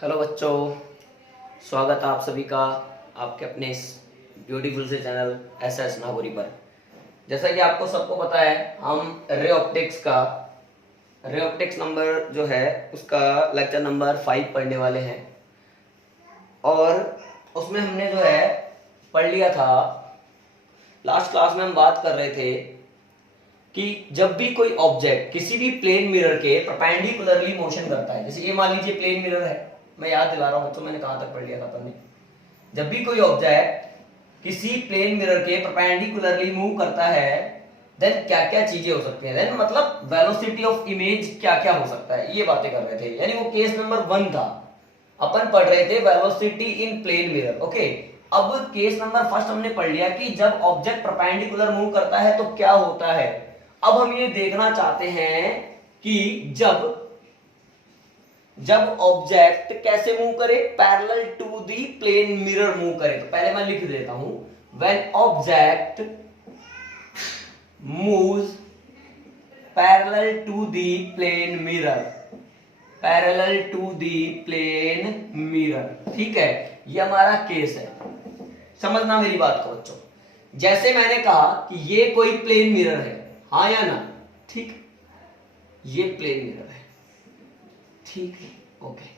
Hello बच्चों, स्वागत है आप सभी का आपके अपने इस ब्यूटीफुल से चैनल एस नागौरी पर। जैसा कि आपको सबको पता है, हम रे ऑप्टिक्स नंबर जो है उसका लेक्चर नंबर 5 पढ़ने वाले हैं। और उसमें हमने जो है पढ़ लिया था, लास्ट क्लास में हम बात कर रहे थे कि जब भी कोई ऑब्जेक्ट किसी भी प्लेन मिरर के परपेंडिकुलरली मोशन करता है, जैसे ये मान लीजिए प्लेन मिरर है, मैं याद दिला रहा हूं बच्चों, मैंने कहां तक पढ़ लिया था पहले। जब भी कोई ऑब्जेक्ट किसी प्लेन मिरर के परपेंडिकुलरली मूव करता है, देन क्या क्या चीजें हो सकती हैं, देन मतलब वेलोसिटी ऑफ इमेज क्या क्या हो सकता है, ये बातें कर रहे थे। यानी वो केस नंबर 1 था, अपन पढ़ रहे थे velocity in plane mirror. Okay, अब केस नंबर फर्स्ट हमने पढ़ लिया कि जब ऑब्जेक्ट परपेंडिकुलर मूव करता है तो क्या होता है। अब हम ये देखना चाहते हैं कि जब ऑब्जेक्ट कैसे मूव करे, parallel to the plane mirror move करे। तो पहले मैं लिख देता हूं, when object moves parallel to the plane mirror, parallel to the plane mirror. ठीक है, ये हमारा केस है, समझना मेरी बात को बच्चों। जैसे मैंने कहा कि ये कोई प्लेन मिरर है, हाँ या ना, ठीक, ये प्लेन मिरर है, ठीक है, ओके।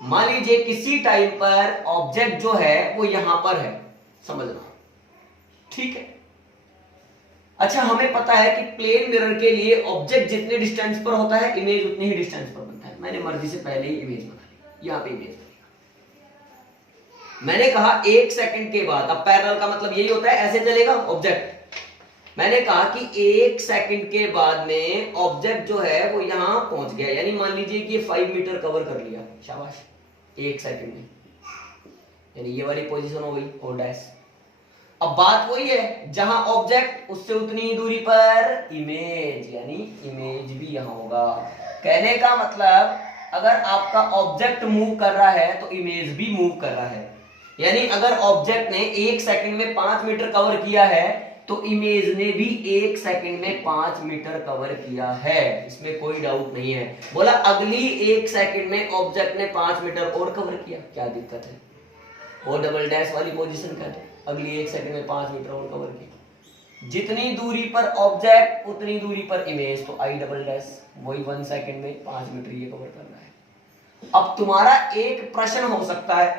मान लीजिए किसी टाइम पर ऑब्जेक्ट जो है वो यहां पर है, समझना, ठीक है। अच्छा, हमें पता है कि प्लेन मिरर के लिए ऑब्जेक्ट जितने डिस्टेंस पर होता है, इमेज उतनी ही डिस्टेंस पर बनता है। मैंने मर्जी से पहले ही इमेज बना ली, यहां पे इमेज बनेगा। मैंने कहा 1 सेकंड के बाद, अब पैरेलल का मतलब यही होता है, ऐसे चलेगा ऑब्जेक्ट। मैंने कहा कि 1 सेकंड के बाद में ऑब्जेक्ट जो है वो यहां पहुंच गया, यानी मान लीजिए कि ये 5 मीटर कवर कर लिया, शाबाश, 1 सेकंड में, यानी ये वाली पोजीशन हो गई और डैश। अब बात वही है, जहां ऑब्जेक्ट उससे उतनी ही दूरी पर इमेज, यानी इमेज भी यहां होगा। कहने का मतलब, अगर आपका ऑब्जेक्ट मूव कर रहा है तो इमेज भी मूव कर रहा है। यानी अगर ऑब्जेक्ट ने 1 सेकंड में 5 मीटर कवर किया है तो इमेज ने भी 1 सेकंड में 5 मीटर कवर किया है, इसमें कोई डाउट नहीं है। बोला अगली 1 सेकंड में ऑब्जेक्ट ने 5 मीटर और कवर किया, क्या दिक्कत है, वो डबल डैश वाली पोजीशन कहते हैं, अगली 1 सेकंड में 5 मीटर और कवर किया। जितनी दूरी पर ऑब्जेक्ट उतनी दूरी पर इमेज, तो आई डबल डैश, वही 1 सेकंड में 5 मीटर ये कवर कर रहा है। अब तुम्हारा एक प्रश्न हो सकता है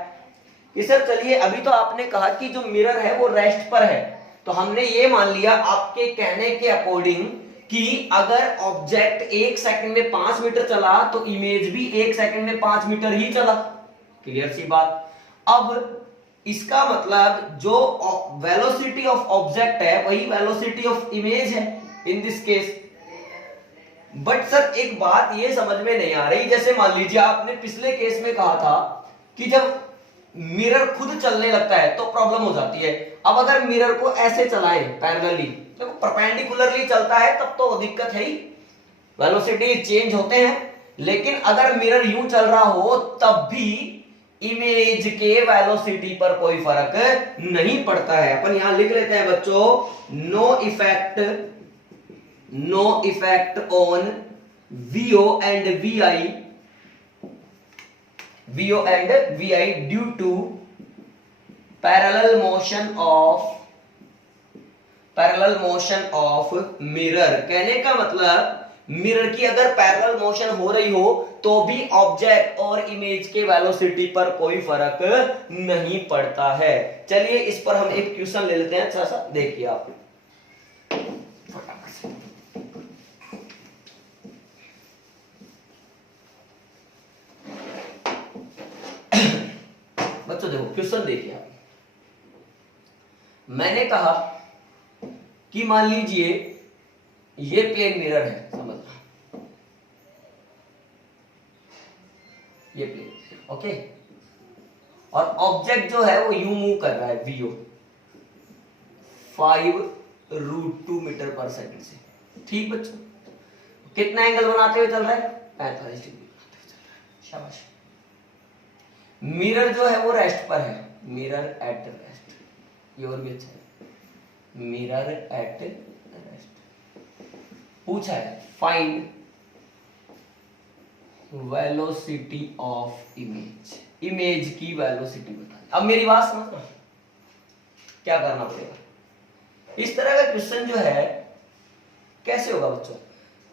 कि सर चलिए, अभी तो आपने कहा कि जो मिरर है वो रेस्ट पर है, तो हमने ये मान लिया आपके कहने के अकॉर्डिंग कि अगर ऑब्जेक्ट 1 सेकंड में 5 मीटर चला तो इमेज भी 1 सेकंड में 5 मीटर ही चला। क्लियर सी बात। अब इसका मतलब जो वेलोसिटी ऑफ ऑब्जेक्ट है वही वेलोसिटी ऑफ इमेज है in this case. But sir एक बात ये समझ में नहीं आ रही, जैसे मान लीजिए आपने पिछले केस में कहा था कि जब मिरर खुद चलने लगता है तो प्रॉब्लम हो जाती है। अब अगर मिरर को ऐसे चलाए पैरेलली, देखो परपेंडिकुलरली चलता है तब तो दिक्कत है ही, वेलोसिटी चेंज होते हैं। लेकिन अगर मिरर यूं चल रहा हो तब भी इमेज के वेलोसिटी पर कोई फर्क नहीं पड़ता है। अपन यहां लिख लेते हैं बच्चों, no effect on VO and V due to parallel motion of mirror. कहने का मतलब मिरर की अगर पैरेलल मोशन हो रही हो तो भी ऑब्जेक्ट और इमेज के वेलोसिटी पर कोई फर्क नहीं पड़ता है। चलिए इस पर हम एक क्वेश्चन ले लेते हैं, अच्छा सा देखिए आप बच्चों, देखो क्वेश्चन देखिए आप। मैंने कहा कि मान लीजिए ये प्लेन मिरर है, समझना, ये प्लेन, ओके, और ऑब्जेक्ट जो है वो यू मूव कर रहा है वीओ 5√2 मीटर पर सेकंड से। ठीक बच्चों, कितना एंगल बनाते हुए चल रहा है, 45 डिग्री बनाते हुए चल रहा है, शाबाश। मिरर जो है वो रेस्ट पर है, मिरर एट रेस्ट, ये और भी अच्छा है, मिरर एट रेस्ट। पूछा है find velocity of image, image की वेलोसिटी बतानी। अब मेरी बात समझना, क्या करना पड़ेगा। इस तरह का क्वेश्चन जो है कैसे होगा बच्चों,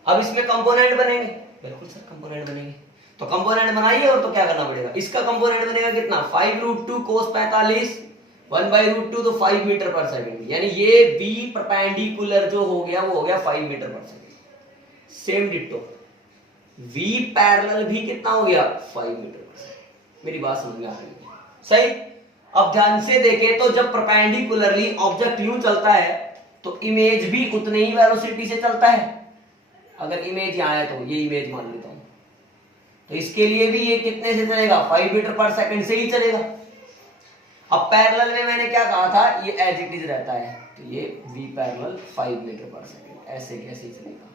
अब इसमें कंपोनेंट बनेंगे, बिल्कुल सर कंपोनेंट बनेंगे, तो कंपोनेंट बनाइए और तो क्या करना पड़ेगा, इसका कंपोनेंट बनेगा कितना 5√2 cos 45 1/√2 तो 5 मीटर पर सेकंड, यानी ये v परपेंडिकुलर जो हो गया वो हो गया 5 मीटर पर second. Same ditto v parallel भी कितना हो गया 5 मीटर पर सेकंड। मेरी बात समझ में आ रही है सही। अब ध्यान से देखें तो जब परपेंडिकुलरली ऑब्जेक्ट यूं चलता है तो इमेज भी उतने ही वेलोसिटी से चलता है। अगर इमेज यहां है तो ये इमेज मान लेता हूं, तो इसके लिए भी ये कितने से चलेगा 5 मीटर पर सेकंड से ही चलेगा। अब पैरेलल में मैंने क्या कहा था, ये एज इट इज रहता है, तो ये v पैरेलल 5 मीटर पर सेकंड ऐसे कैसे चलेगा।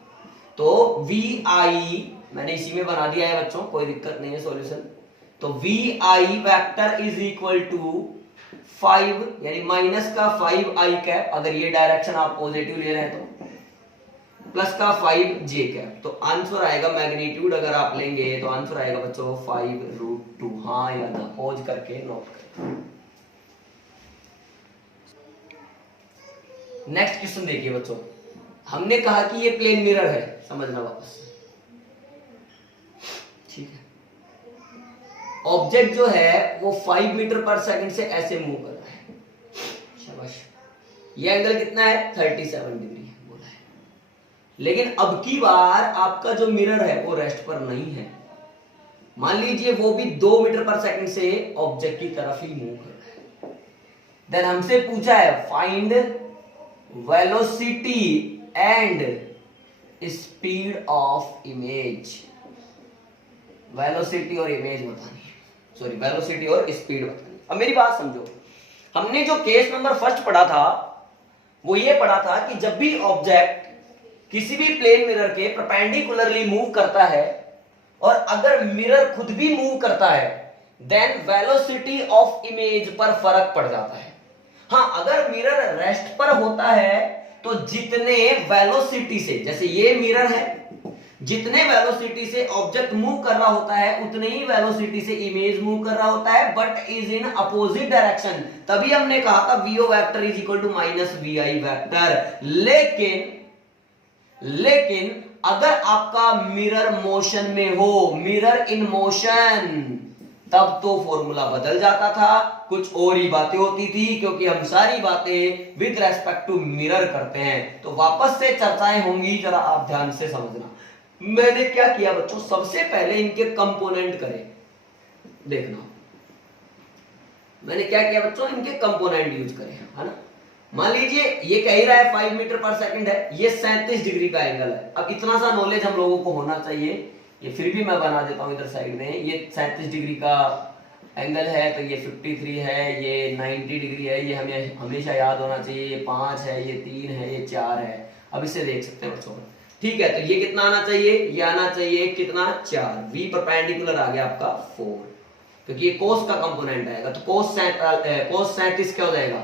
तो vi मैंने इसी में बना दिया है बच्चों, कोई दिक्कत नहीं है सॉल्यूशन। तो vi vector is equal to 5 यानी माइनस का 5i कैप, अगर ये डायरेक्शन आप पॉजिटिव ले रहे हैं तो प्लस का 5j कैप, तो आंसर आएगा मैग्नीट्यूड अगर आप लेंगे तो आंसर आएगा बच्चों 5√2। हाँ या ना, पॉज करके नोट करें। नेक्स्ट क्वेश्चन देखिए बच्चों, हमने कहा कि ये प्लेन मिरर है, समझना वापस, ठीक है। ऑब्जेक्ट जो है वो 5 मीटर पर सेकंड से ऐसे मूव कर रहा है, शाबाश। ये एंगल कितना है 37 डिग्री है बोला है, लेकिन अब की बार आपका जो मिरर है वो रेस्ट पर नहीं है, मान लीजिए वो भी 2 मीटर पर सेकंड से ऑब्जेक्ट की तरफ ही मूव कर रहा है। देन हमसे पूछा है find velocity and speed of image, velocity और इमेज बतानी है, सॉरी वेलोसिटी और स्पीड बतानी। अब मेरी बात समझो, हमने जो केस नंबर फर्स्ट पढ़ा था वो ये पढ़ा था कि जब भी ऑब्जेक्ट किसी भी प्लेन मिरर के परपेंडिकुलरली मूव करता है और अगर मिरर खुद भी मूव करता है देन वेलोसिटी ऑफ इमेज पर फर्क पड़ जाता है। हाँ, अगर मिरर रेस्ट पर होता है तो जितने वेलोसिटी से, जैसे ये मिरर है, जितने वेलोसिटी से ऑब्जेक्ट मूव कर रहा होता है उतने ही वेलोसिटी से इमेज मूव कर रहा होता है, but is in opposite direction. तभी हमने कहा था vo vector is equal to minus vi vector. लेकिन अगर आपका मिरर मोशन में हो, मिरर इन मोशन, तब तो फॉर्मूला बदल जाता था, कुछ और ही बातें होती थी, क्योंकि हम सारी बातें विद रेस्पेक्ट टू मिरर करते हैं। तो वापस से चर्चाएं होंगी, जरा आप ध्यान से समझना। मैंने क्या किया बच्चों, सबसे पहले इनके कंपोनेंट करें, देखना मैंने क्या किया बच्चों, इनके कंपोनेंट यूज करें, है ना। मान लीजिए ये कह ही रहा है 5 मीटर पर सेकंड है, ये 37 डिग्री का एंगल है। अब इतना सा नॉलेज हम लोगों को होना चाहिए, ये फिर भी मैं बना देता हूं इधर साइड में, ये 37 डिग्री का एंगल है, तो ये 53 है, ये 90 डिग्री है, ये हमें हमेशा याद होना चाहिए, ये 5 है, ये 3 है, ये 4 है। अब इसे देख सकते हैं बच्चों, ठीक है। तो ये कितना आना चाहिए, ये आना चाहिए कितना 4, v परपेंडिकुलर आ गया आपका 4, क्योंकि ये कोस का कंपोनेंट आएगा, तो कोस 37 क्या हो जाएगा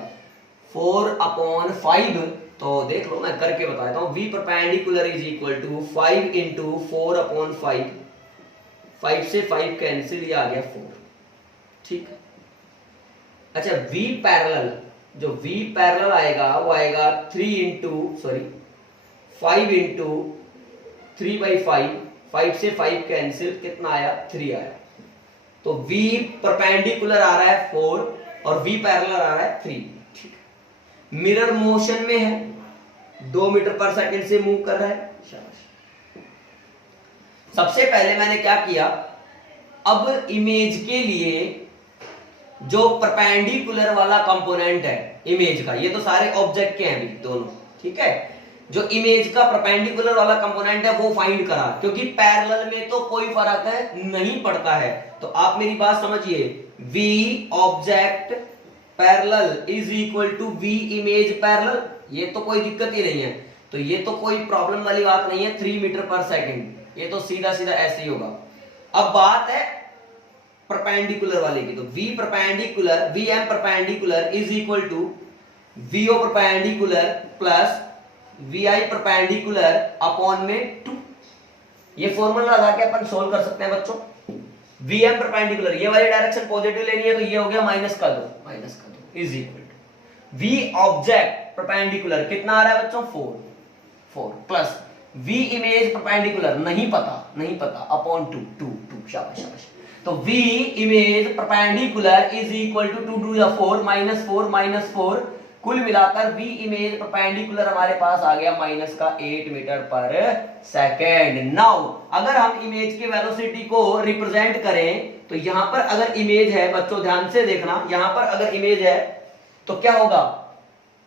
4/5। तो देख लो मैं करके बताता हूं, v perpendicular is equal to 5 into 4/5, 5 से 5 कैंसिल, ये आ गया 4, ठीक है। अच्छा v पैरेलल, जो v पैरेलल आएगा वो आएगा 5 इंटू 3/5, 5 से 5 कैंसिल, कितना आया 3 आया। तो v परपेंडिकुलर आ रहा है 4 और v पैरेलल आ रहा है 3, ठीक है। मिरर मोशन में है, 2 मीटर पर सेकंड से मूव कर रहा है, शाबाश। सबसे पहले मैंने क्या किया, अब इमेज के लिए जो परपेंडिकुलर वाला कंपोनेंट है इमेज का, ये तो सारे ऑब्जेक्ट के हैं दोनों, ठीक है। जो इमेज का परपेंडिकुलर वाला कंपोनेंट है वो फाइंड करा, क्योंकि पैरेलल में तो कोई फर्क नहीं पड़ता है। तो आप मेरी बात समझिए, v object parallel is equal to v image parallel, ये तो कोई दिक्कत ही नहीं है, तो ये तो कोई प्रॉब्लम वाली बात नहीं है। 3 मीटर पर सेकंड, ये तो सीधा सीधा ऐसे ही होगा। अब बात है परपेंडिकुलर वाले की, तो v perpendicular, vm perpendicular is equal to vo perpendicular plus vi perpendicular upon में 2, ये फॉर्मूला लगा के अपन सोल्व कर सकते हैं बच्चों। Vm परपेंडिकुलर, ये वाली डायरेक्शन पॉजिटिव लेनी है तो ये हो गया माइनस का दो is equal to V object perpendicular कितना आ रहा है बच्चों 4 प्लस V इमेज परपेंडिकुलर नहीं पता अपॉन 2 शाबाश। तो V image perpendicular is equal to 2 to the 4 -4 कुल मिलाकर V इमेज परपेंडिकुलर हमारे पास आ गया माइनस का 8 मीटर पर सेकेंड। नाउ अगर हम इमेज के वेलोसिटी को रिप्रेजेंट करें तो यहां पर अगर इमेज है बच्चों ध्यान से देखना, यहां पर अगर इमेज है तो क्या होगा,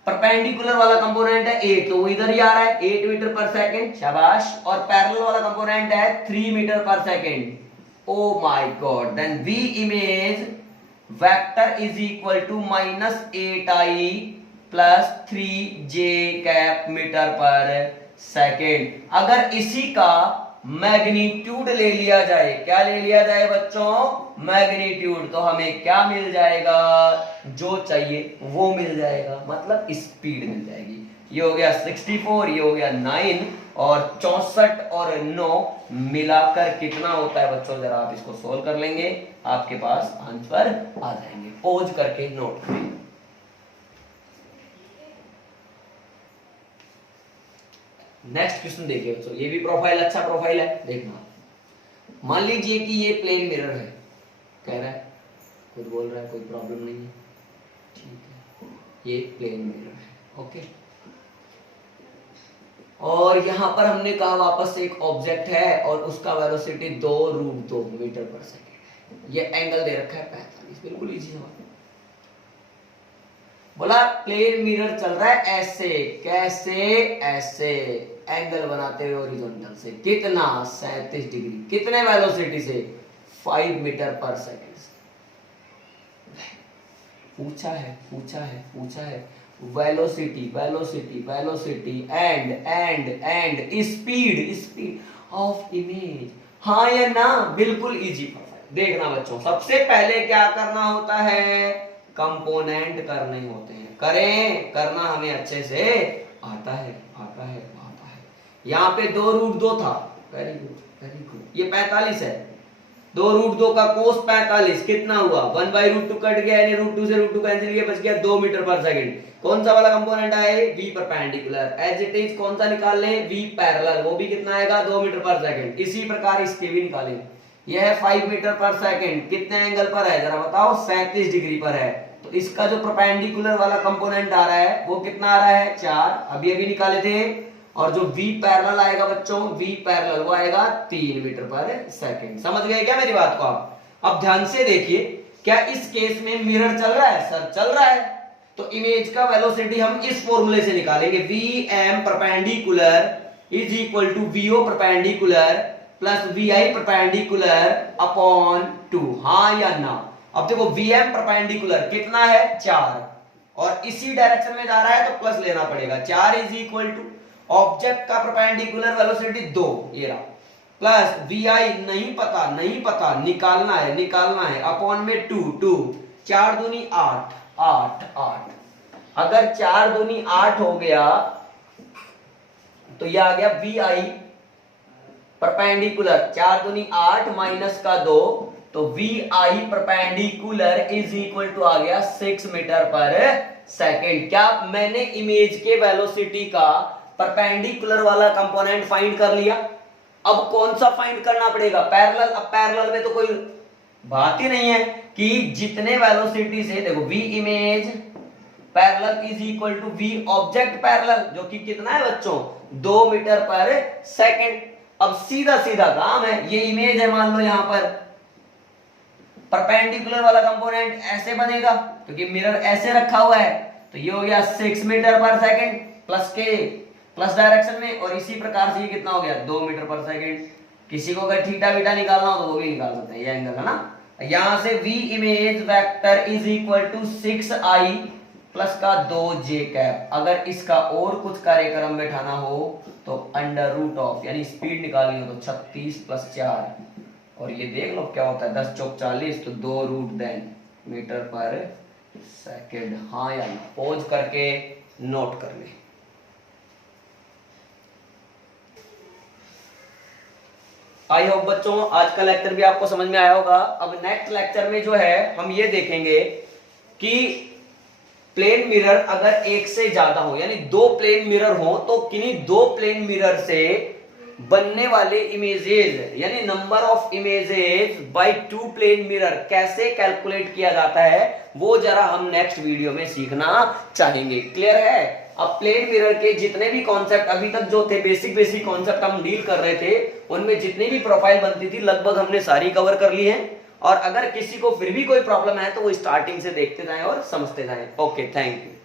परपेंडिकुलर वाला कंपोनेंट है 8 तो वो इधर ही आ रहा है 8 मीटर पर सेकेंड शाबाश, और पैरेलल वाला कंपोनेंट है 3 मीटर पर सेकेंड। Oh my god, then V image vector is equal to -8i plus 3j cap metre पर सेकेंड। अगर इसी का मैग्नीट्यूड ले लिया जाए, क्या ले लिया जाए बच्चों, मैग्नीट्यूड, तो हमें क्या मिल जाएगा, जो चाहिए वो मिल जाएगा, मतलब स्पीड मिल जाएगी। ये हो गया 64, ये हो गया 9 और 64 और 9 मिलाकर कितना होता है बच्चों, जरा आप इसको सोल्व कर लेंगे आपके पास आंसर आ जाएंगे। पोज करके नोट करें। नेक्स्ट क्वेश्चन देखिए बच्चों, ये भी प्रोफाइल अच्छा प्रोफाइल है, देखना। मान लीजिए कि ये प्लेन मिरर है, कह रहा है, खुद बोल रहा है कोई प्रॉब्लम नहीं है, ठीक है, ये प्लेन मिरर है, ओके। और यहां पर हमने कहा वापस से एक ऑब्जेक्ट है और उसका वेलोसिटी 2√2 मीटर पर सेकेंड। ये एंगल दे रखा है 45, बिल्कुल इजी सवाल। बोला प्लेन मिरर चल रहा है ऐसे, कैसे, ऐसे एंगल बनाते हुए हॉरिजॉन्टल से, कितना 37 डिग्री, कितने वेलोसिटी से 5 मीटर पर सेकेंड। पूछा है velocity and speed of image, हाँ या ना, बिल्कुल इजी प्रोफाइल। देखना बच्चों, सबसे पहले क्या करना होता है, कंपोनेंट करने होते हैं, करना हमें अच्छे से आता है। यहाँ पे 2√2 था, वेरी गुड, ये 45 है, 2√2 का कोस 45 कितना हुआ, 1/√2 कट गया, यानी √2 से √2 कैंसिल किया, बच गया 2 मीटर पर सेकेंड। कौन सा वाला कंपोनेंट आए, V perpendicular, as it is कौन सा निकाल लें, V पैरेलल, वो भी कितना आएगा 2 मीटर पर सेकेंड। इसी प्रकार इसके भी निकालें, यह है 5 मीटर पर सेकेंड, कितने एंगल पर है जरा बताओ, 37 डिग्री पर है, तो इसका जो परपेंडिकुलर वाला कंपोनेंट आ रहा है वो कितना आ रहा है 4, अभी निकाले थे। और जो V पैरेलल आएगा बच्चों, V पैरेलल वो आएगा 3 मीटर पर सेकेंड। समझ गए क्या मेरी बात को आप? अब ध्यान से देखिए, क्या इस केस में मिरर चल रहा है, सर चल रहा है, तो इमेज का वेलोसिटी हम इस फॉर्मूले से निकालेंगे, Vm perpendicular is equal to VO perpendicular plus VI perpendicular upon 2, हाँ या ना। अब देखो Vm परपेंडिकुलर कितना है 4 और इसी डायरेक्शन में जा रहा है तो प्लस लेना पड़ेगा, 4 इज इक्वल टू ऑब्जेक्ट का परपेंडिकुलर वेलोसिटी 2 ये रहा, प्लस VI नहीं पता निकालना है अपॉन में 2 4 दूनी 8 अगर 4 दूनी 8 हो गया तो यह आ गया VI परपेंडिकुलर, 4 दूनी 8 माइनस का 2, तो VI perpendicular is equal to आ गया 6 मीटर पर सेकेंड। क्या मैंने इमेज के वेलोसिटी का परपेंडिकुलर वाला कंपोनेंट फाइंड कर लिया? अब कौन सा फाइंड करना पड़ेगा, पैरेलल। अब पैरेलल में तो कोई बात ही नहीं है कि जितने वेलोसिटी से, देखो V image parallel is equal to V object parallel, जो कि कितना है बच्चों 2 मीटर पर सेकेंड। अब सीधा काम है, ये इमेज है मान लो, यहां पर परपेंडिकुलर वाला कंपोनेंट ऐसे बनेगा क्योंकि मिरर ऐसे रखा हुआ है, तो ये हो गया 6 मीटर पर सेकेंड प्लस डायरेक्शन में, और इसी प्रकार से ये कितना हो गया 2 मीटर पर सेकेंड। किसी को अगर थीटा बीटा निकालना हो तो वो भी निकाल सकते हैं, ये एंगल है ना। यहां से V image vector is equal to 6i plus का 2j कैप। अगर इसका और कुछ कार्यक्रम बैठाना हो तो अंडर रूट ऑफ, यानी स्पीड निकालनी हो तो 36 प्लस 4, और ये देख लो क्या होता है 10 चौक 40, तो 2√10 मीटर पर सेकेंड, हाँ या ना। पॉज करके नोट कर ले। आई होप बच्चों आज का लेक्चर भी आपको समझ में आया होगा। अब नेक्स्ट लेक्चर में जो है हम ये देखेंगे कि प्लेन मिरर अगर एक से ज्यादा हो, यानी दो प्लेन मिरर हो, तो किन्हीं दो प्लेन मिरर से बनने वाले इमेजेस यानी number of images by two plane mirror कैसे कैलकुलेट किया जाता है, वो जरा हम नेक्स्ट वीडियो में सीखना चाहेंगे। क्लियर है? अब प्लेन मिरर के जितने भी कॉन्सेप्ट अभी तक जो थे, बेसिक कॉन्सेप्ट हम डील कर रहे थे, उनमें जितनी भी प्रोफाइल बनती थी लगभग हमने सारी कवर कर ली है। और अगर किसी को फिर भी कोई प्रॉब्लम है तो वो स्टार्टिंग से देखते जाएं और समझते जाएं। Okay, thank you.